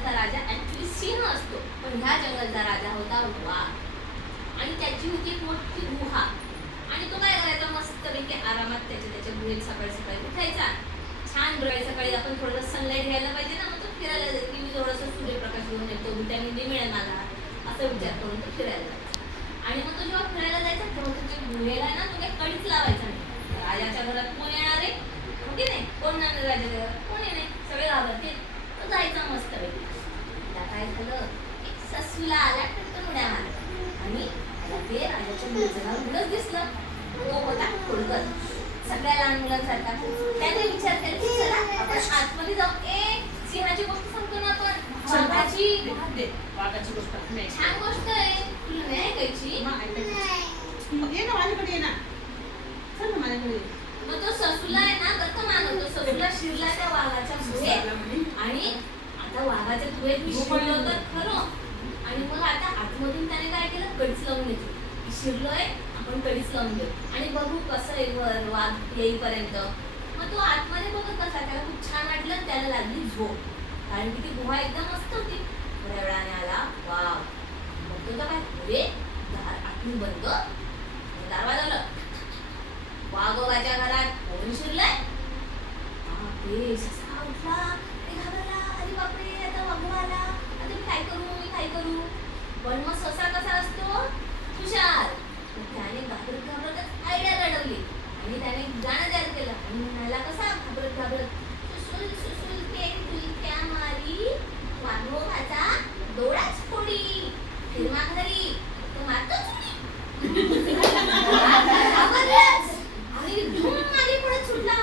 जंगलाचा राजा ऍक्च्युली सिंह असतो, पण ह्या जंगलाचा राजा होता वाघ. आणि त्याची होती एक मोठी गुहा. आणि तो काय करायचा, मस्तपैकी आरामात त्याच्या गुहेत सकाळी सकाळी उठायचा. छान सकाळी आपण थोडंसं सनलाईट घ्यायला पाहिजे ना, मग तो फिरायला जायचा की मी थोडंसं सूर्यप्रकाश घेऊन येतो, व्हिटॅमिन डी मिळेल मला, असा विचार करून तो फिरायला जायचा. आणि मग तो जेव्हा फिरायला जायचा तेव्हा तुमच्या गुहेला ना तो काही कळीच लावायचा नाही. राजाच्या घरात कोण येणार आहे, हो की नाही, कोण नाही राजाच्या घरात, कोणी नाही, सगळे घाबरतील. तो जायचा मस्तपैकी. त्याला काय झालं, एक ससूला आला तर उड्या मारला आणि त्याला ते राजाच्या मुलाचं दिसलं. तो होता खोडकर, सगळ्या लहान मुलांसारखा. त्याने विचार केला की चला आपण आतमध्ये जाऊ. सिंहाची गोष्ट सांगतो ना आपण, वाघाची गोष्ट छान गोष्ट आहे, तुला नाही ऐकायची? ये ना माझ्याकडे, ये ना, चल ना माझ्याकडे. मग तो ससूला आहे ना, गप्प मानवतो. ससूला शिरला त्या वाघाच्या गुहेत आणि आता वाघाच्या गुहेत मी शिरलो तर खरं. आणि मग आता आतमधून त्याने काय केलं, कडीच लावून घेतली. शिरलोय आपण कडीच लावून घेऊ आणि बघू कसं आहे वाघ येईपर्यंत. मग तो आतमध्ये बघत बसला, त्याला खूप छान वाटलं. त्याला लागली झोप, कारण की ती गुहा एकदम मस्त होती. थोड्या वेळाने आला वाघ. बघतो तर काय, अरे दार आतून बंद, दार वाजवलं. वाघोबाच्या घरात कोण शिरलाय? बापरे, ससा उठला, घाबरला. अरे बापरे, आता वाघोबा आला, आता मी काय करू. पण मग ससा कसा असतो, हुशार. त्याने घाबरत आयडिया लढवली आणि त्याने गाणं तयार केलं आणि म्हणाला कसा घाबरत, सुसुल सुसुल केली त्या मारी, वाघोबाचा डोळाच फोडी, फिरमा घरी तो मारतो चुडी. आणि धूम मागे पडत सुटला.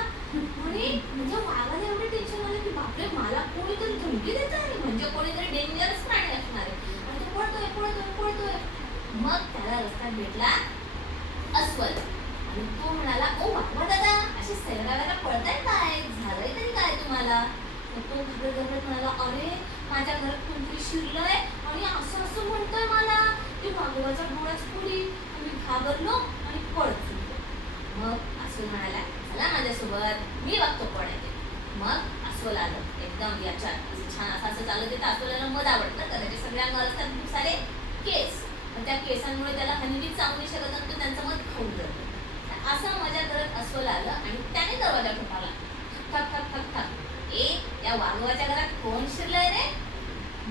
म्हणजे वाघाला एवढे टेन्शन आलं की बापरे, मला कोणीतरी धमकी देत आहे, म्हणजे कोणीतरी डेंजरस प्राणी असणार आहे. आणि तो पळतोय. मग त्याला रस्त्यात भेटला अस्वल आणि तो म्हणाला, ओ वाघवा दादा, अशी सैराला पळताय काय, झालंय तरी काय तुम्हाला? मग तो घाबरत म्हणाला, अरे माझ्या घरात कोणतरी शिरलंय आणि असं म्हणतोय मला की वाघोबाचा डोळाच फोडी. मी घाबरलो आणि पळत सुटलो. मग अस्वल म्हणाला, चला माझ्यासोबत, मी बघतो कोण आहे ते. मग अस्वल आलं एकदम याच्यात छान असं चालत येतं. अस्वलाला मध आवडतं, तर त्याच्या सगळ्या अंगावर असतात खूप सारे केस. त्या केसांमुळे त्याला हनीबी चावू नाही शकत आणि तो त्यांचं मध खाऊन जातो. असं मजा करत अस्वल आलं आणि त्याने दरवाजा ठोठावला. ठक ठक ठक ठक. या वाघोबाच्या घरात कोण शिरलंय रे?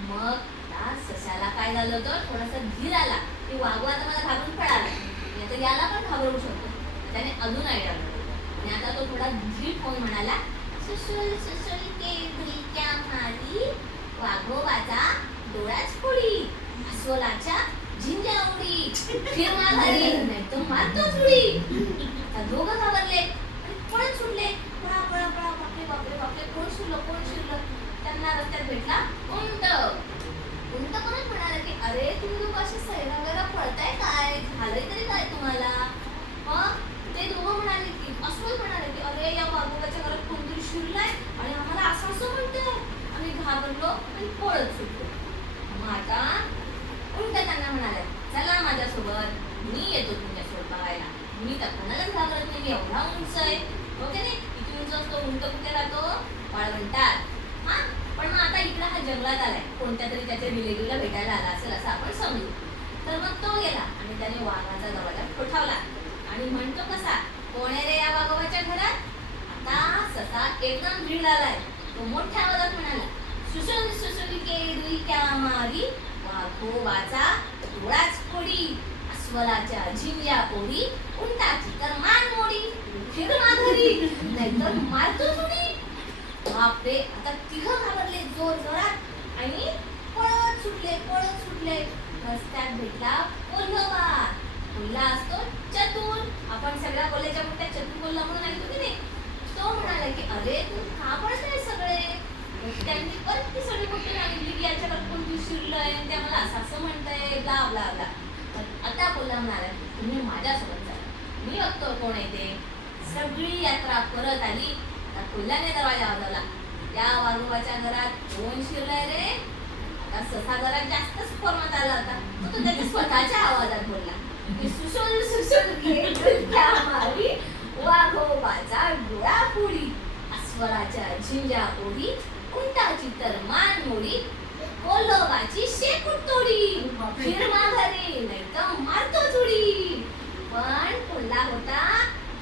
मग त्या सशाला काय झालं होतं, थोडासा धीर आला की वाघोबा आता मला घाबरून पळाला, मी आता याला पण घाबरवू शकतो. त्याने अजून आयडिया आणि आता तो थोडा धीर होऊन म्हणाला, सुसुल सुसुल केळीच्या मारी, वाघोबाचा डोळाच फोडी, अस्वलाच्या झिंज्या उडी, फिरमा घरी नाही तो मारतो चुडी. दोघं घाबरले आणि पळत सुटले. पळा, बापरे, कोण शिरलं? त्यांना रस्त्यात भेटला उंट. कोणच म्हणाला की अरे तुम्ही लोक असे सैरावैरा पळताय काय, झालंय तरी काय तुम्हाला? मग ते दोघं म्हणाले की, अस्वल म्हणाले की अरे या वाघोबाच्या घरात कोणतरी शिरलाय आणि आम्हाला असं म्हणतंय. आम्ही घाबरलो आणि पळत सुटलो. मग आता उंट त्यांना म्हणाले, चला माझ्यासोबत, मी येतो तुमच्यासोबत बघायला. मी तर कोणालाच घाबरत नाही, मी एवढा उंच आहे. ओके नाही, किती उंच असतो उंट, कुठे राहतो, वाळवंटात. हा, पण मग आता इकडे हा जंगलात आलाय, कोणत्या तरी त्याच्या रिलेटिव्हला भेटायला आला असेल असं आपण समजू. तर मग तो गेला आणि त्याने वाघाचा दरवाजा ठोठावला आणि म्हणतो कसा, कोण आहे रे या वाघोबाच्या घरात? आता ससा एकदम भीड आलाय. तो मोठ्या आवाजात म्हणाला, सुसुल सुसुल केळीच्या मारी, वाघोबाचा डोळाच फोडी, अस्वलाच्या झिंज्या ओढी, उंटाची तर मान मोडी, फिरमा घरी नाहीतर मारतो चुडी. बापरे, आता तिघं घाबरले जोरात आणि पळत सुटले. रस्त्यात भेटला कोल्होबा. कोल्हा असतो चतुर, आपण सगळ्या कोल्ह्याच्या मोठ्या चतुर कोल्हा म्हणून ऐकतो की नाही. तो म्हणाला की अरे तू का पळताय सगळे? त्यांनी परत ती सगळी गोष्ट सांगितली की याच्याकडे कोणती शिरलंय, ते मला असं म्हणतंय, ब्ला ब्ला ब्ला. आता कोल्हा म्हणाला, तुम्ही माझ्यासोबत चला, मी बघतो कोण आहे ते. सगळी यात्रा परत आली. आता कोल्ह्याने दरवाजा वाजवला, या वाघोबाच्या घरात कोण शिरलंय रे? आता ससा जरा जास्तच फॉर्मात आला होता, तो त्याच्या स्वतःच्या आवाजात बोलला, सुसुल सुसुल केळीच्या मारी, वाघोबाचा डोळा फोडी, अस्वलाच्या झिंज्या ओढी, उंटाची तर मान मोडी, शेपूट बापरे. फिर माघारी नाही तर मारतो चुडी. पण कोल्हा होता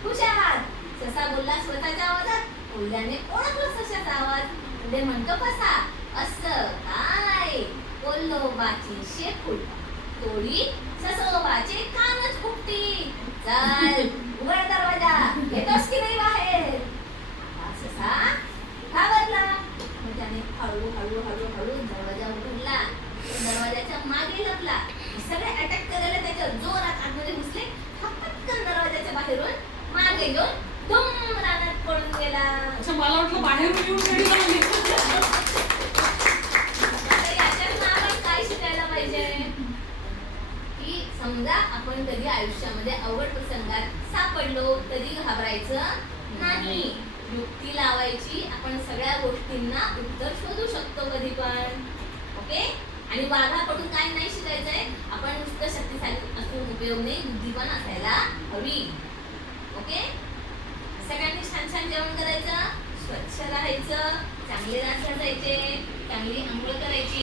हुशार. ससा बोलला स्वतःच्या आवाजात. कोल्ह्याने ओळखलं सशाचा आवाज. पुढे म्हणतो कसा, असं काय कोल्होबाची शेपूट तोडी ससोबाचे कानच फुटती. चल उघड दरवाजा, येतोस की नाही बाहेर. आता ससा घाबरला. मग त्याने हळू हळू हळू हळू दरवाजा उघडला. दरवाजाच्या मागे लपला. सगळे अटॅक करायला त्याच्या जोरात आतमध्ये घुसले. हा पटकन दरवाजाच्या बाहेरून मागे घेऊन धुम रानात पळून गेला. अच्छा, मला वाटलं बाहेरून येऊन रेडी झाली. आता याच्यातनं आपण काय शिकायला पाहिजे की समजा आपण कधी आयुष्यामध्ये अवघड प्रसंगात सापडलो, कधी घाबरायचं नाही. युक्ती लावायची. आपण सगळ्या गोष्टींना उत्तर शोधू शकतो कधी पण. ओके. आणि वाघाकडून काय नाही शिकायचंय, आपण नुसतं शक्तिशाली असून उपयोग नाही, बुद्धी पण असायला हवी. ओके. सगळ्यांनी छान छान जेवण करायचं, स्वच्छ राहायचं, चांगले दात घासायचे, चांगली अंघोळ करायची.